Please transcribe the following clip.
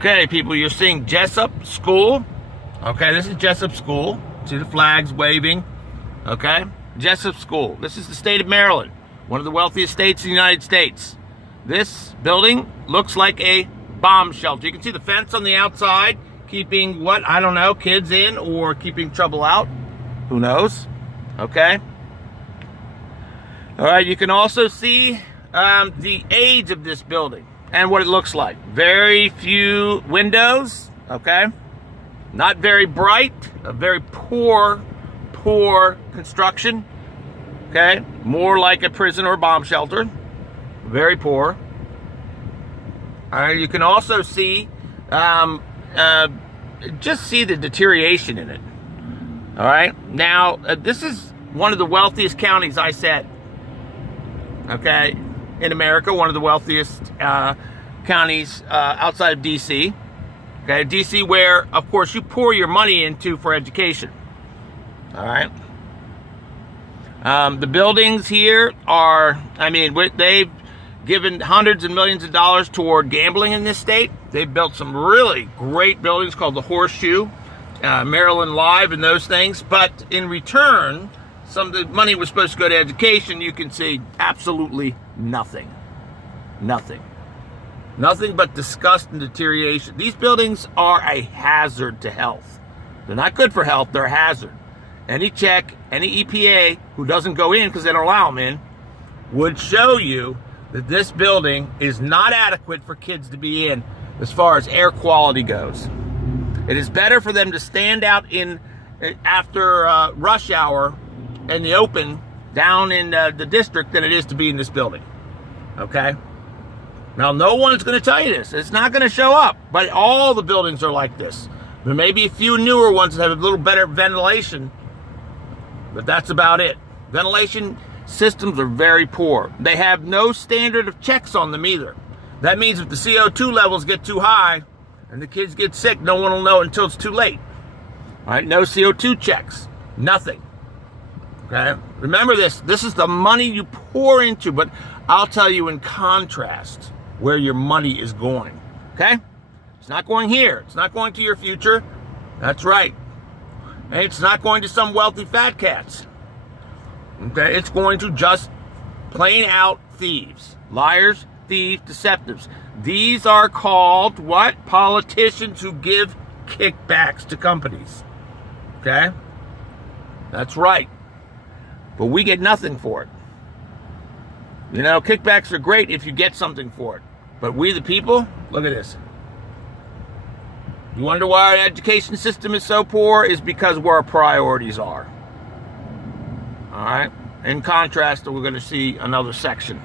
Okay, people, you're seeing Jessup School. Okay, this is Jessup School. See the flags waving. Okay, Jessup School. This is the state of Maryland, one of the wealthiest states in the United States. This building looks like a bomb shelter. You can see the fence on the outside, keeping what, I don't know, kids in or keeping trouble out. Who knows? Okay. All right, you can also see the age of this building and what it looks like. Very few windows, okay? Not very bright, a very poor construction, okay? More like a prison or bomb shelter. Very poor. All right, you can also see, just see the deterioration in it. All right, now this is one of the wealthiest counties, I said, okay, in America, one of the wealthiest counties outside of D.C., okay, D.C. where, of course, you pour your money into for education, all right? The buildings here are, I mean, they've given hundreds of millions of dollars toward gambling in this state. They've built some really great buildings called the Horseshoe, Maryland Live, and those things, but in return, some of the money was supposed to go to education. You can see absolutely nothing. Nothing but disgust and deterioration. These buildings are a hazard to health. They're not good for health, they're a hazard. Any check, any EPA who doesn't go in because they don't allow them in, would show you that this building is not adequate for kids to be in as far as air quality goes. It is better for them to stand out in after rush hour in the open down in the district than it is to be in this building. Okay? Now, no one's going to tell you this. It's not going to show up, but all the buildings are like this. There may be a few newer ones that have a little better ventilation, but that's about it. Ventilation systems are very poor. They have no standard of checks on them either. That means if the CO2 levels get too high and the kids get sick, no one will know until it's too late. All right? No CO2 checks. Nothing. Okay? Remember this. This is the money you pour into, but I'll tell you in contrast where your money is going. Okay? It's not going here. It's not going to your future. That's right. And it's not going to some wealthy fat cats. Okay? It's going to just plain out thieves. Liars, thieves, deceptives. These are called what? Politicians who give kickbacks to companies. Okay? That's right. But we get nothing for it. You know, kickbacks are great if you get something for it. But we the people, look at this. You wonder why our education system is so poor? Is because where our priorities are. All right? In contrast, we're going to see another section.